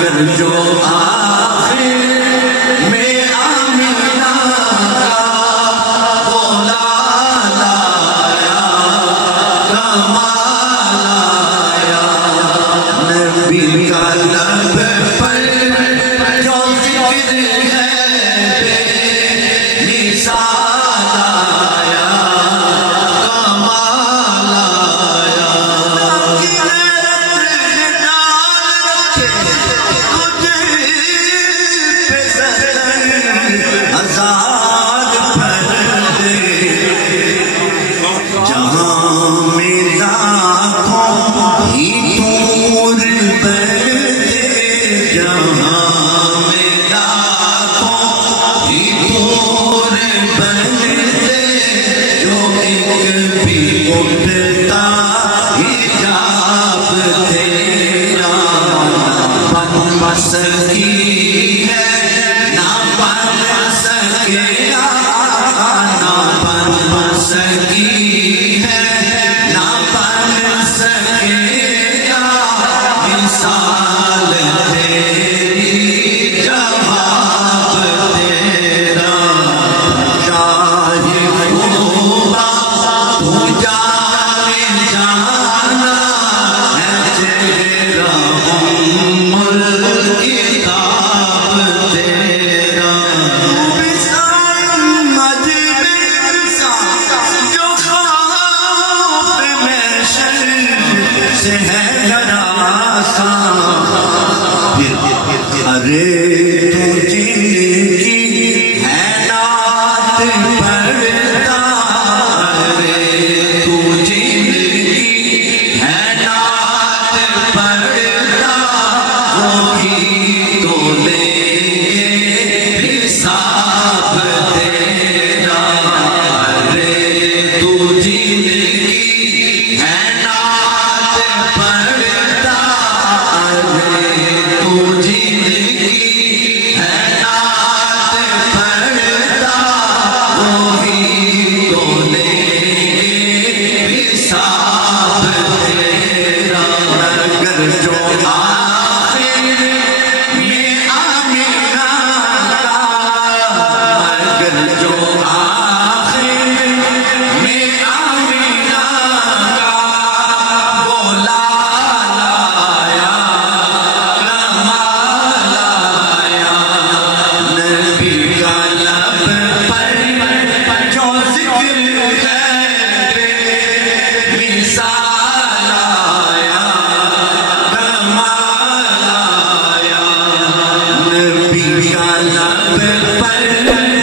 نگر جو آخر میں آمینہ کا بولا لایا کمال آیا نبی کا لب پر جو ذکر ہے بے مثال آیا کمال آیا ہزار پردے جہاں میں لاکھوں ہی نور بردے جہاں میں لاکھوں ہی نور بردے جو ایک بھی اٹھتا حجاب تیرا بن سکی ہے نہ بن سکے نہ بن سکی ہے نہ بن سکے مثال تیری جواب تیرا شاہی خوبا تو جانے جانا ہے تیرا الکتاب تیرا جو خوف میں شر سے ہے ہراساں ارے تجھے کی ہے نعت پڑھتا ارے تجھے کی ہے نعت پڑھتا وہی تو لے گے حساب تیرا ارے تجھے کی ہے نعت پڑھتا ارے تجھے کی ہے نعت پڑھتا وہی تو لے گے حساب تیرا نگر جو آخر میں آمینہ کا نگر جو آخر میں آمینہ کا بولا لایا کمال آیا نبی کا لب پر جو ذکر ہے بے مثال آیا کمال آیا نبی کا لب پر